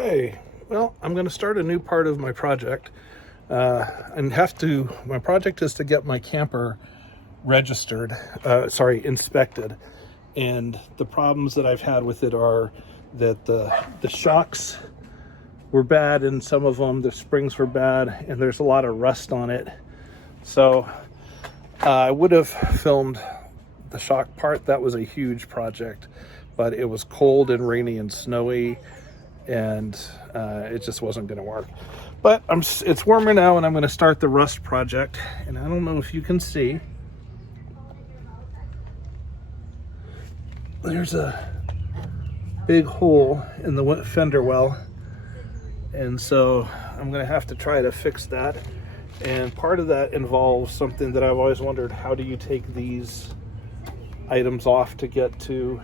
Hey, well, I'm going to start a new part of my project. My project is to get my camper inspected. And the problems that I've had with it are that the shocks were bad in some of them, the springs were bad, and there's a lot of rust on it. So I would have filmed the shock part. That was a huge project, but it was cold and rainy and snowy, and it just wasn't going to work. But it's warmer now, and I'm going to start the rust project. And I don't know if you can see, there's a big hole in the fender well, and so I'm going to have to try to fix that. And part of that involves something that I've always wondered: how do you take these items off to get to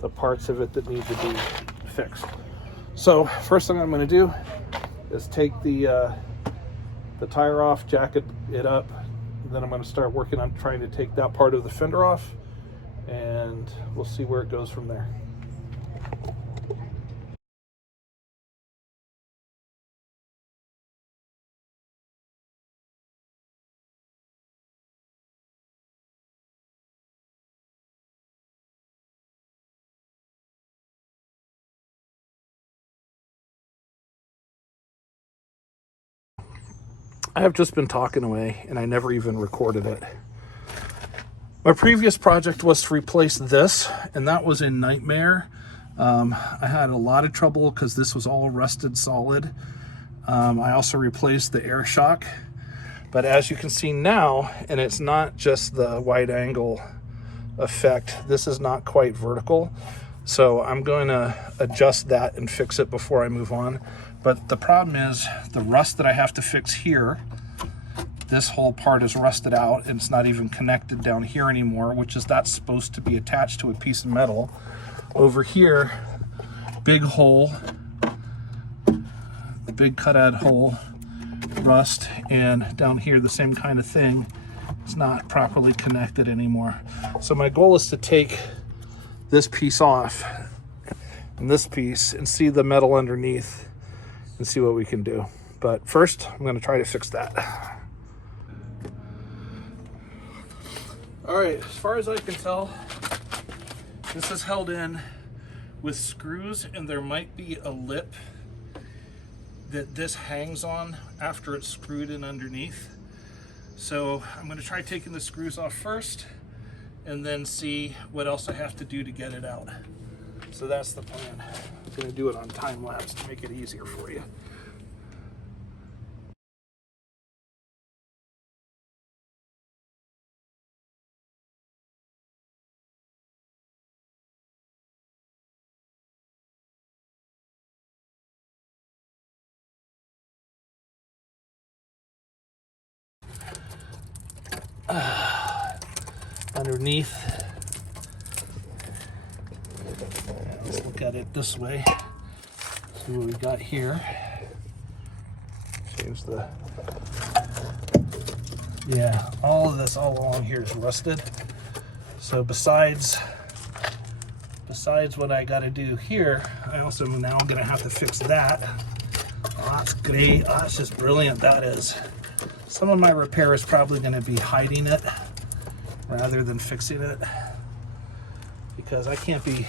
the parts of it that need to be fixed? So first thing I'm going to do is take the tire off, jacket it up. Then I'm going to start working on trying to take that part of the fender off, and we'll see where it goes from there. I have just been talking away, and I never even recorded it. My previous project was to replace this, and that was a nightmare. I had a lot of trouble because this was all rusted solid. I also replaced the air shock, but as you can see now, and it's not just the wide angle effect, this is not quite vertical. So I'm going to adjust that and fix it before I move on. But the problem is the rust that I have to fix here. This whole part is rusted out, and it's not even connected down here anymore, which is that's supposed to be attached to a piece of metal. Over here, big hole, the big cutout hole, rust, and down here the same kind of thing. It's not properly connected anymore. So my goal is to take this piece off and this piece and see the metal underneath and see what we can do. But first, I'm going to try to fix that. All right, as far as I can tell, this is held in with screws, and there might be a lip that this hangs on after it's screwed in underneath. So I'm going to try taking the screws off first and then see what else I have to do to get it out. So that's the plan. I'm going to do it on time lapse to make it easier for you. Underneath, let's look at it this way. See what we got here. Change the, yeah, all of this all along here is rusted. So besides what I got to do here, I also now going to have to fix that. Oh, that's great. Oh, that's just brilliant. That is. Some of my repair is probably going to be hiding it rather than fixing it, because I can't be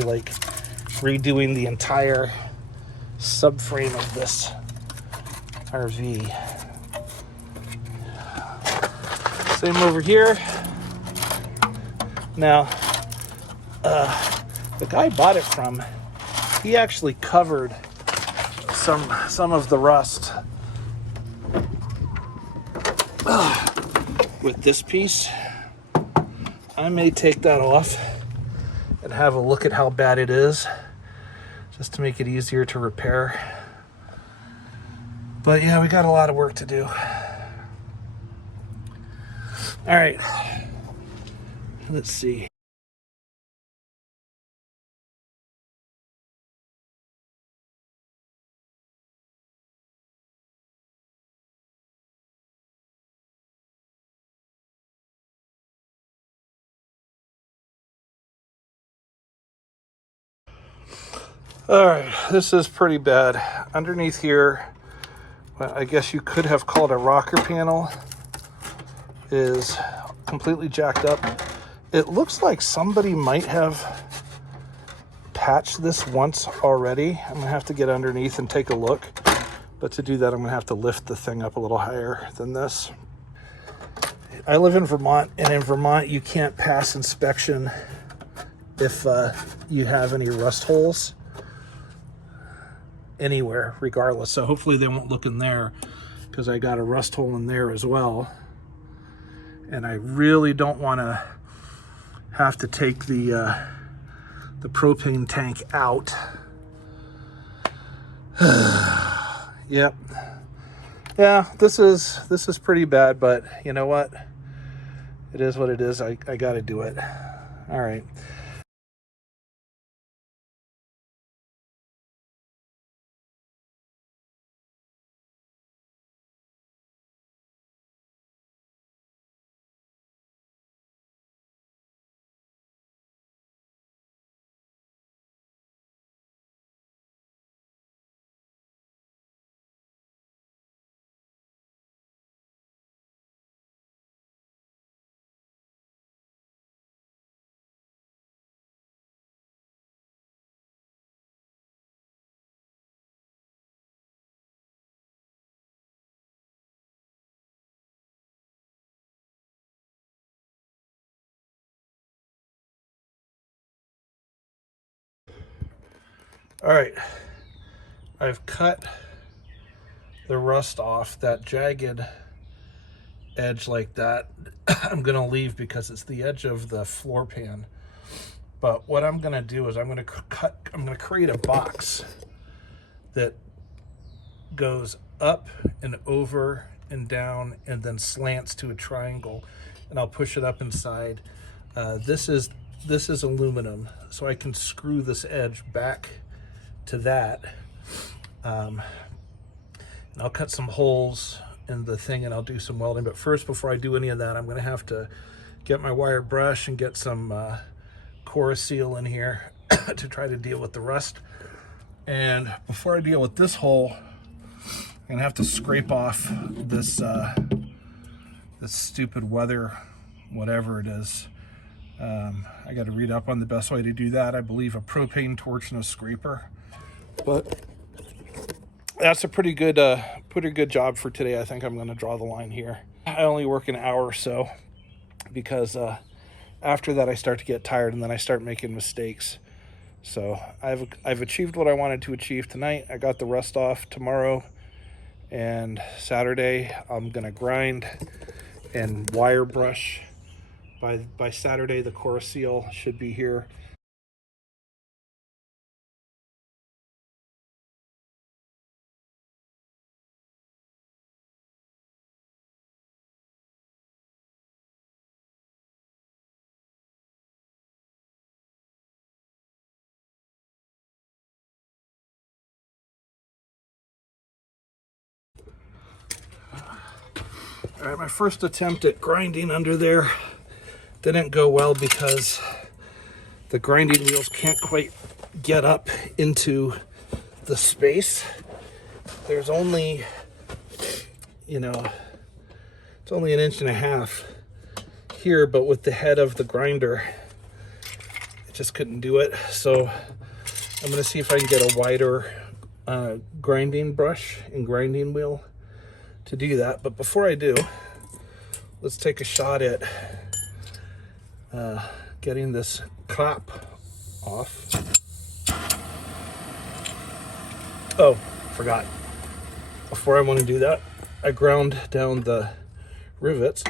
like redoing the entire subframe of this RV. Same over here. Now, the guy I bought it from, he actually covered some of the rust with this piece. I may take that off and have a look at how bad it is, just to make it easier to repair. But yeah, we got a lot of work to do. All right, let's see. All right, this is pretty bad. Underneath here, what I guess you could have called a rocker panel, is completely jacked up. It looks like somebody might have patched this once already. I'm gonna have to get underneath and take a look. But to do that, I'm gonna have to lift the thing up a little higher than this. I live in Vermont, and in Vermont, you can't pass inspection if you have any rust holes anywhere, regardless. So hopefully they won't look in there, because I got a rust hole in there as well. And I really don't want to have to take the propane tank out. Yep. Yeah, this is pretty bad, but you know what? It is what it is. I got to do it. All right. All right. I've cut the rust off. That jagged edge like that, I'm gonna leave because it's the edge of the floor pan. But what I'm gonna do is I'm gonna create a box that goes up and over and down and then slants to a triangle, and I'll push it up inside. This is aluminum, so I can screw this edge back to that. And I'll cut some holes in the thing and I'll do some welding. But first, before I do any of that, I'm going to have to get my wire brush and get some core seal in here to try to deal with the rust. And before I deal with this hole, I'm going to have to scrape off this this stupid weather, whatever it is. I got to read up on the best way to do that. I believe a propane torch and a scraper. But that's a pretty good job for today. I think I'm going to draw the line here. I only work an hour or so, because after that I start to get tired and then I start making mistakes. So I've achieved what I wanted to achieve tonight. I got the rust off. Tomorrow and Saturday I'm going to grind and wire brush. By Saturday the core seal should be here. All right, my first attempt at grinding under there didn't go well because the grinding wheels can't quite get up into the space. There's only, it's only 1.5 inches here, but with the head of the grinder, it just couldn't do it. So I'm gonna see if I can get a wider grinding brush and grinding wheel to do that. But before I do, let's take a shot at getting this cap off. Oh, forgot. Before I want to do that, I ground down the rivets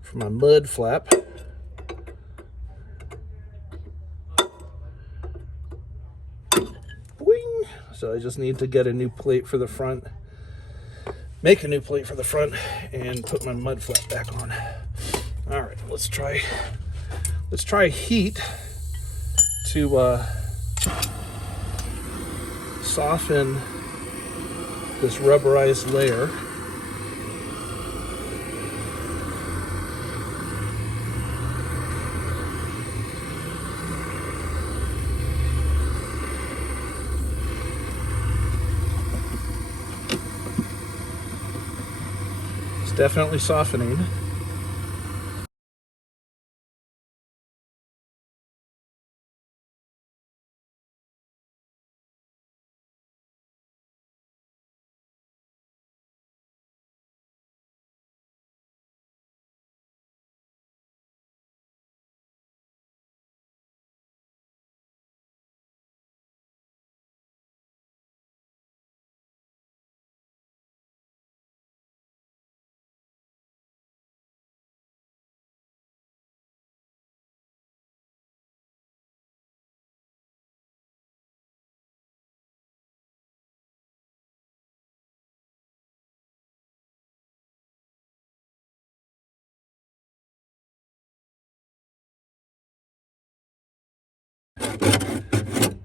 for my mud flap. Boing. So I just need to get a new plate for the front, make a new plate for the front, and put my mud flap back on. All right, let's try heat to soften this rubberized layer. definitely softening.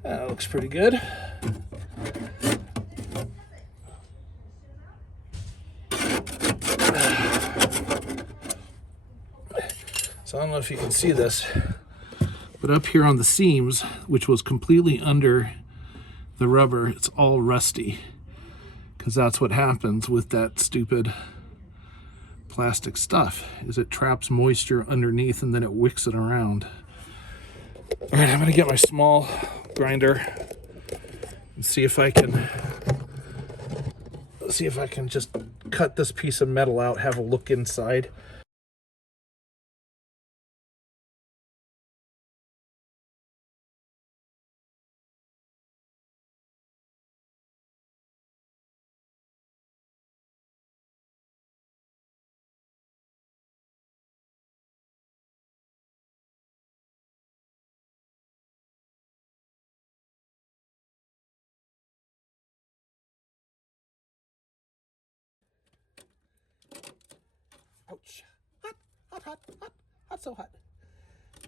That looks pretty good. So I don't know if you can see this, but up here on the seams, which was completely under the rubber, it's all rusty, because that's what happens with that stupid plastic stuff, is it traps moisture underneath and then it wicks it around. All right, I'm gonna get my small grinder and see if I can just cut this piece of metal out, have a look inside. Ouch. Hot, hot, hot, hot, hot, so hot.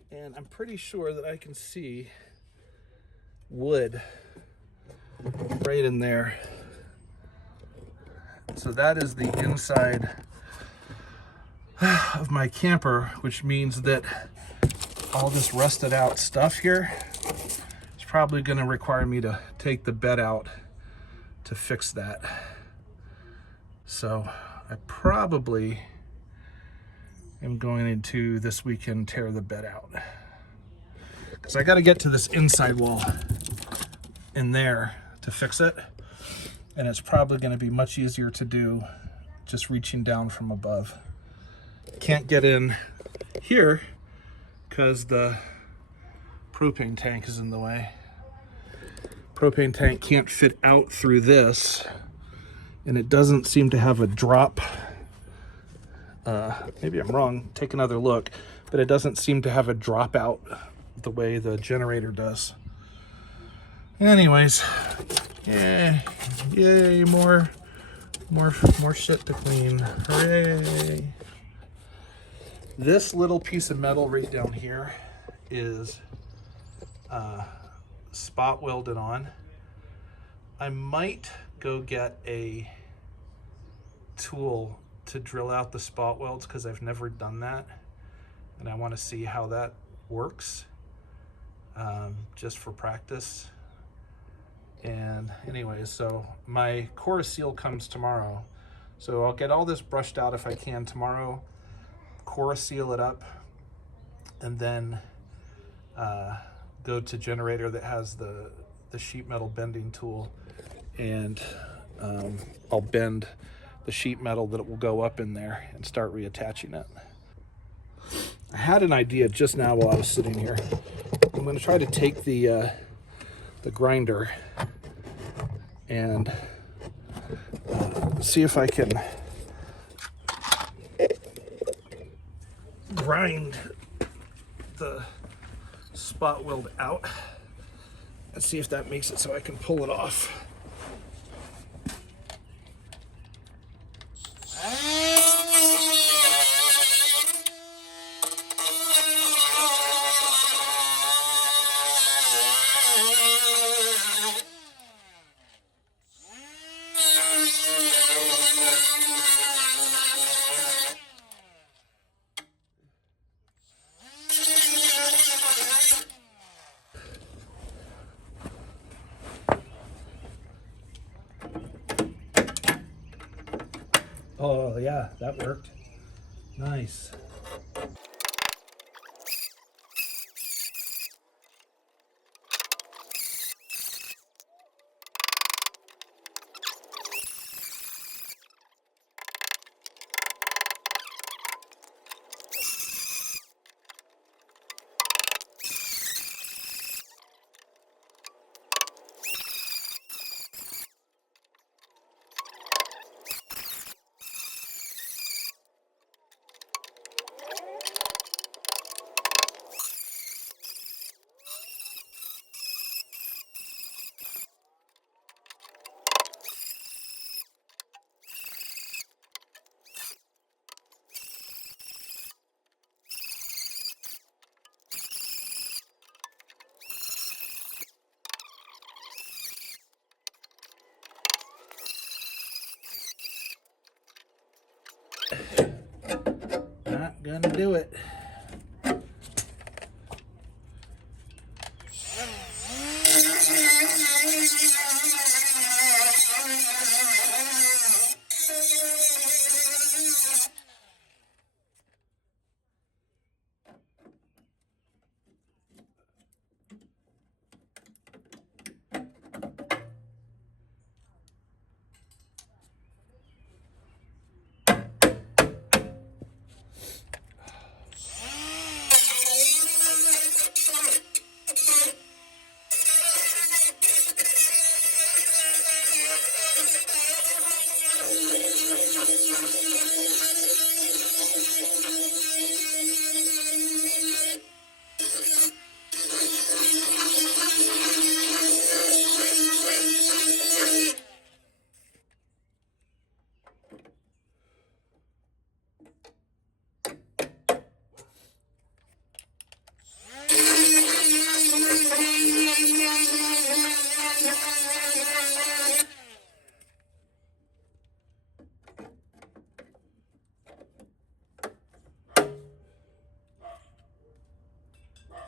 And I'm pretty sure that I can see wood right in there. So that is the inside of my camper, which means that all this rusted out stuff here is probably going to require me to take the bed out to fix that. So I probably am going to this weekend tear the bed out, because I got to get to this inside wall in there to fix it, and it's probably going to be much easier to do just reaching down from above. Can't get in here because the propane tank is in the way. Propane tank can't fit out through this, and it doesn't seem to have a drop. Maybe I'm wrong, take another look, but it doesn't seem to have a drop out the way the generator does. Anyways, yay, more shit to clean. Hooray! This little piece of metal right down here is spot welded on. I might go get a tool to drill out the spot welds, because I've never done that, and I want to see how that works, just for practice. And anyways, so my core seal comes tomorrow, so I'll get all this brushed out if I can tomorrow, core seal it up, and then go to generator that has the sheet metal bending tool, and I'll bend the sheet metal that will go up in there and start reattaching it. I had an idea just now while I was sitting here. I'm going to try to take the grinder and see if I can grind the spot weld out and see if that makes it so I can pull it off. Oh yeah, that worked. Nice. Not gonna do it.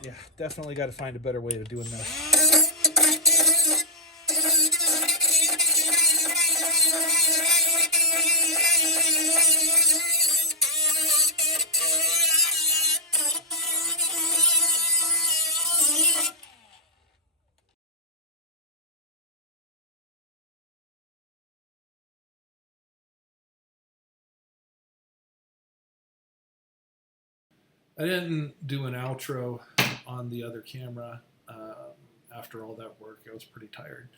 Yeah, definitely got to find a better way of doing this. I didn't do an outro on the other camera after all that work. I was pretty tired.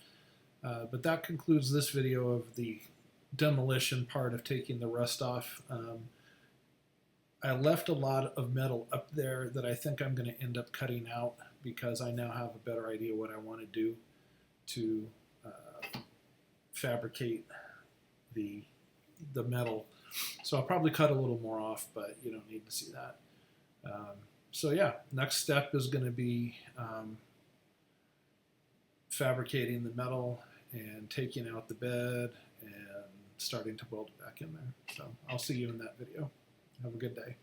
But that concludes this video of the demolition part of taking the rust off. I left a lot of metal up there that I think I'm going to end up cutting out because I now have a better idea what I want to do to fabricate the metal. So I'll probably cut a little more off, but you don't need to see that. So yeah, next step is going to be fabricating the metal and taking out the bed and starting to weld it back in there. So I'll see you in that video. Have a good day.